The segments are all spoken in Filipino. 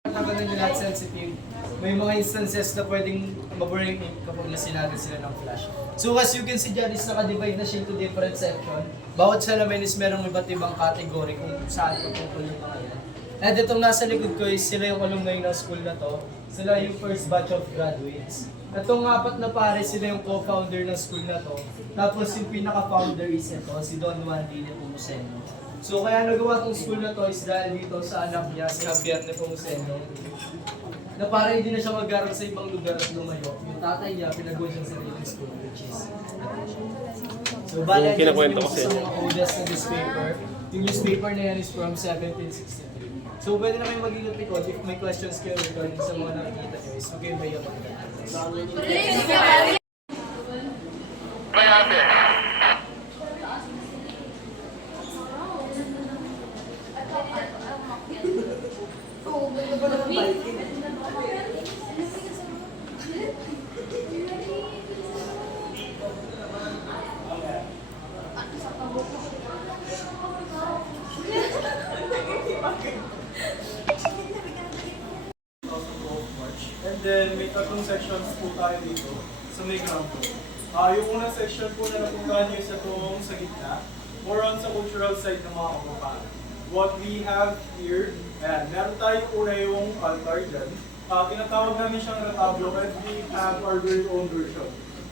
Tagal na lahat sensitive. May mga instances na pwedeng ma-break in kapag nasinagad sila ng flash. So as you can see dyan is naka-divide na siya into different section. Bawat sa namin is merong iba't ibang category kung saan patungkol yung mga yan. And itong nasa likod ko is sila yung alumni ng school na to. Sila yung first batch of graduates. Itong apat na pare, sila yung co-founder ng school na to. Tapos yung pinaka-founder is ito, si Don Juan Dine Pumuseno. So kaya nagawa tong school na to is dahil dito sa anak niya, si Javier Nepomuceno, na para hindi na siya mag-aral sa ibang lugar at lumayo. Yung tatay niya, pinagawa siyang sariling school, which is so bala dyan yung sa mga oldest na newspaper. Yung newspaper na yan is from 1763. So pwede na kayo mag-ikot if may questions kayo regarding sa mga nakikita nyo is okay ba yung mag-ikot. And then may tatlong sections po tayo dito sa may ground floor. Yung unang section po na napuntahan nyo is itong sa gitna, more on sa cultural side ng mga kababayan. What we have here, meron tayo una yung altar dyan. Tinatawag namin siyang retablo and we have our very own version.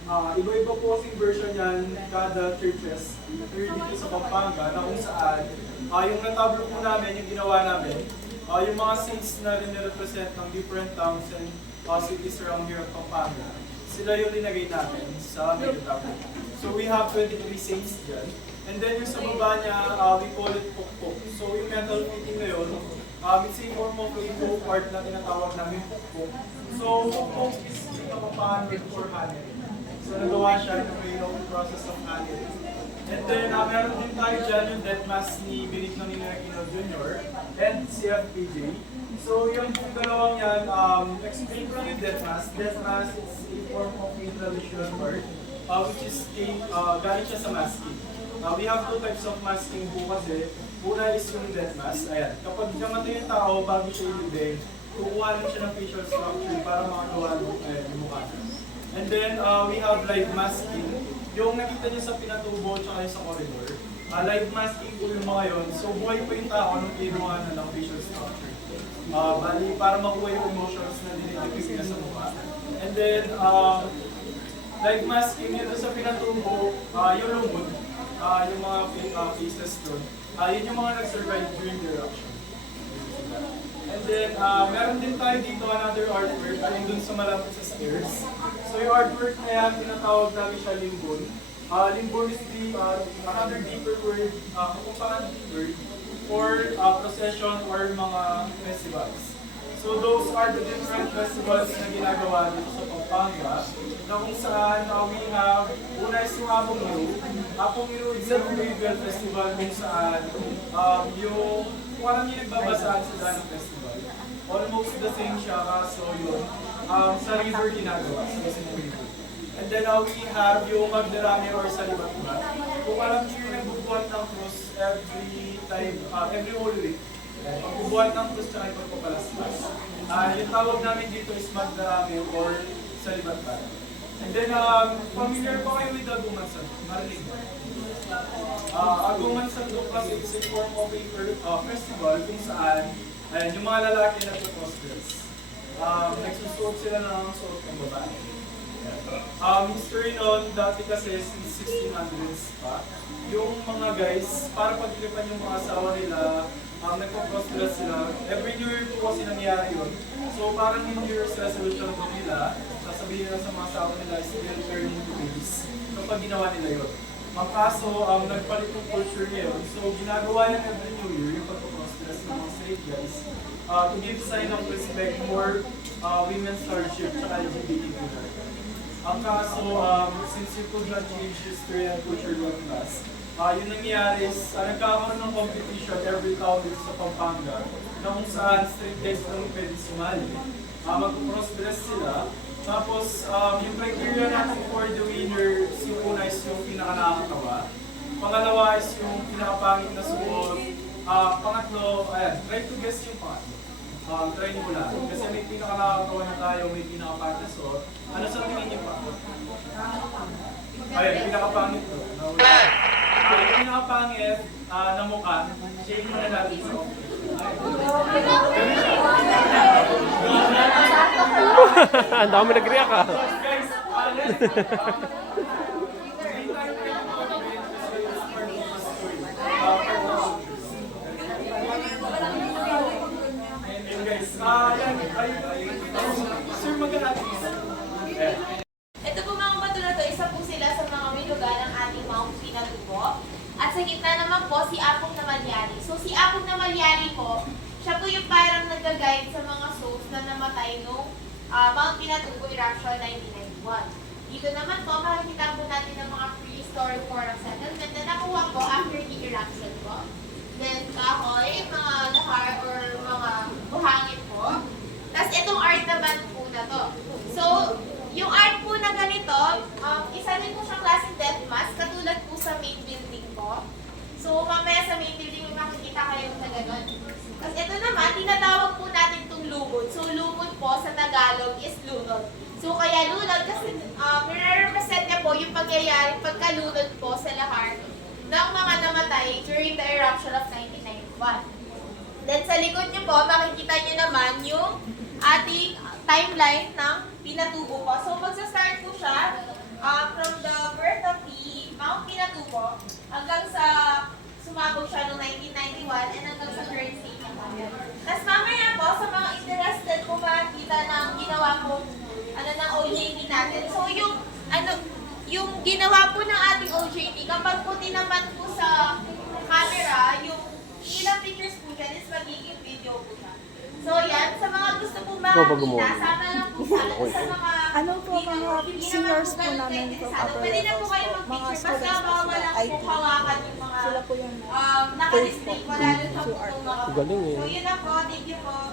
Iba-iba po kasing version yan, kada churches here dito sa Pampanga na kung saan yung retablo po namin, yung ginawa namin, yung mga saints na rin represent ng different towns and cities around here at Pampanga, sila yung linagay natin sa retablo. So we have 23 saints dyan. And then yung sa baba niya, we call it pukpuk. So yung metal fitting na yun, it's a form of rainbow part na tinatawag namin pukpuk. So pukpuk is pinakapahan for hammering. So nagawa siya ng way of process of hammering. And then meron din tayo dyan yung death mask ni Benigno Aquino Jr. and si FPJ. So yung dalawang yan, explain ko lang yung death mask. Death mask is a form of a traditional word, which is galing siya sa masking. We have two types of masking po kasi. Una is yung death mask. Ayan. Kapag namatay yung tao, bago siya ilibig, kukuha siya ng facial structure para makagawa yung mukha niya. And then, we have live masking. Yung nakita niyo sa pinatubo at sa corridor. Live masking po yung mga yun. So, buhay po yung tao nung kinuha na ng facial structure. Bali, para makuha yung emotions na dinidipig niya sa mukha. And then, live masking yun sa pinatubo, yung lumod. Yung mga cases doon, yun yung mga nag-survive during the eruption. And then, meron din tayo dito another artwork, yung dun sa malapit sa stairs. So yung artwork na yan, tinatawag namin siya limbon. Limbon is another deeper word, kapampangan word for procession or mga festivals. So those are the different festivals na ginagawa dito sa Pampanga, na kung saan we have, una is yung Apong Iro. Apong Iro is a medieval festival kung saan yung, kung alam niyo nagbabasaan sa Dano Festival, almost the same siya, kaso yun, sa river ginagawa, sa Quezon River. And then we have yung Magdarami or Salibatbat. Kung alam niyo yung nagbubuhat ng cross every Holy Week, magbubuhat ng cross tsaka ipagpapalaspas. Yung tawag namin dito is Magdarami or Salibatbat. And then, familiar pa kayo with Aguman Sandok? Marinig ba? Aguman Sandok kasi is a form of a festival kung saan yung mga lalaki na cross-dress. Nagsusuot sila ng suot ng babae. History noon, dati kasi since 1600s pa, yung mga guys, para pagkilipan yung mga asawa nila, nagpo-cross-dress sila. Every New Year po kasi nangyari yun. So parang New Year's resolution po nila, sasabihin nila sa mga asawa nila is they'll turn into babies kapag ginawa nila yun. Ang kaso, nagpalit yung culture ngayon. So ginagawa yan every New Year, yung pagpo-cross-dress ng mga straight guys, to give sign of respect for women's hardship at LGBTQ. Ang kaso, since you could not change history and culture of class, yung nangyayari is, nagkakaroon ng competition every town dito sa Pampanga na kung saan street guys lang pwede sumali. Mag-cross-dress sila. Tapos, yung criteria natin for the winner, yung una is yung pinaka-nakakatawa. Pangalawa is yung pinakapangit na suot. Pangatlo, ayan, try to guess yung pangatlo. try niyo lang. Kasi may pinaka-nakakatawa na tayo, may pinaka-patisot. Ano sa tingin niyo pa? Ayun, pinaka-pangit to. Nawala. Yung pinaka-pangit na mukha, shake muna natin sa office. Ang dami nag-react ah. Guys, hindi tayo pwede mag-event kasi it's part of the story. And guys, yan, sir, magkakati. Ito po mga bato na to, isa po sila sa mga may lugar ng ating Mount Pinatubo. At sa gitna naman po, si Apong Namalyari. So si Apong Namalyari po, siya po yung parang nag-guide sa mga souls na namatay nung Mount Pinatubo Eruption 1991. Dito naman po, makikita po natin ng mga prehistoric forest settlement na nakuha po after the eruption po. Then kahoy, mga lahar or mga buhangin po. Tapos itong art naman po na to. So, yung art po na ganito, isa din po siyang klaseng death mask, katulad po sa main building po. So, mamaya sa main building, may makikita kayo na gano'n. Tapos ito naman, tinatawag po natin itong lumod. So, lumod po sa Tagalog is lunod. So, kaya lunod kasi nire-represent niya po yung pangyayari pagkalunod po sa lahar ng mga namatay during the eruption of 1991. Then sa likod niyo po, makikita niyo naman yung ating timeline ng Pinatubo po. So magsa-start po siya from the birth of the Mount Pinatubo hanggang sa sumabog siya noong 1991 and hanggang sa current state niya po. Tapos mamaya po, sa mga interested po makikita ng ginawa po ng OJT natin. So yung ginawa po ng ating OJT, kapag po tinapat po sa camera, yung ilang pictures po dyan is magiging video po siya. So yan, sa mga gusto po makakita, sama lang po sa mga Ano po mga seniors po namin from upper pwede na po levels kayo po, mga mag-picture, basta students po bawal sila lang IT. po hawakan yung mga Sila po yung naka-display po, lalo sa QR. po mga Galing eh. So yun na po, thank you po.